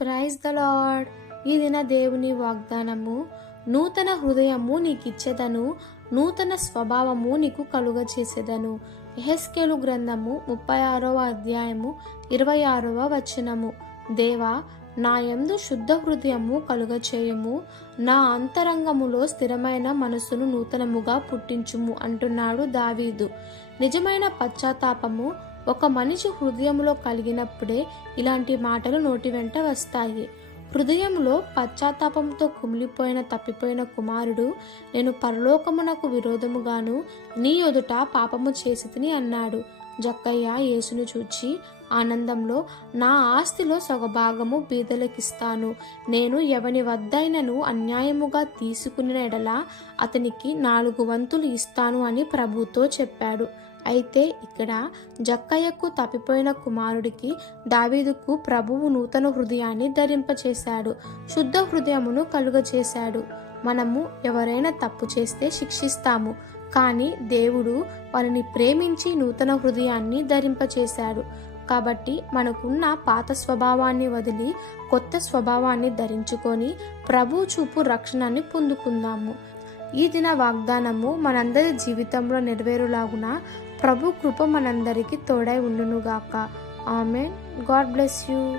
Praise the lord. ఈ దిన దేవుని వాగ్దానము నూతన హృదయము నీకిచ్చేదను నూతన స్వభావము నీకు కలుగ చేసేదను ఎహెస్కేలు గ్రంథము ముప్పై ఆరవ అధ్యాయము ఇరవై ఆరవ వచనము. దేవా నా యందు శుద్ధ హృదయము కలుగచేయము. నా అంతరంగములో స్థిరమైన మనసును నూతనముగా పుట్టించుము అంటున్నాడు దావీదు. నిజమైన పశ్చాత్తాపము ఒక మనిషి హృదయంలో కలిగినప్పుడే ఇలాంటి మాటలు నోటి వెంట వస్తాయి. హృదయంలో పశ్చాత్తాపంతో కుమిలిపోయిన తప్పిపోయిన కుమారుడు నేను పరలోకమునకు విరోధముగాను నీ ఎదుట పాపము చేసితిని అన్నాడు. జక్కయ్య యేసును చూచి ఆనందంలో నా ఆస్తిలో సగభాగము బీదలకిస్తాను. నేను ఎవని వద్దైనను అన్యాయముగా తీసుకున్న ఎడల అతనికి నాలుగు వంతులు ఇస్తాను అని ప్రభుతో చెప్పాడు. అయితే ఇక్కడ జక్కయ్యకు తప్పిపోయిన కుమారుడికి దావీదుకు ప్రభువు నూతన హృదయాన్ని ధరింపచేశాడు. శుద్ధ హృదయమును కలుగచేశాడు. మనము ఎవరైనా తప్పు చేస్తే శిక్షిస్తాము. కానీ దేవుడు వారిని ప్రేమించి నూతన హృదయాన్ని ధరింపచేశాడు. కాబట్టి మనకున్న పాత స్వభావాన్ని వదిలి కొత్త స్వభావాన్ని ధరించుకొని ప్రభు చూపు రక్షణని పొందుకుందాము. ఈ దిన వాగ్దానము మనందరి జీవితంలో నెరవేరులాగున ప్రభు కృప మనందరికీ తోడై ఉండునుగాక. ఆమె గాడ్ బ్లెస్ యూ.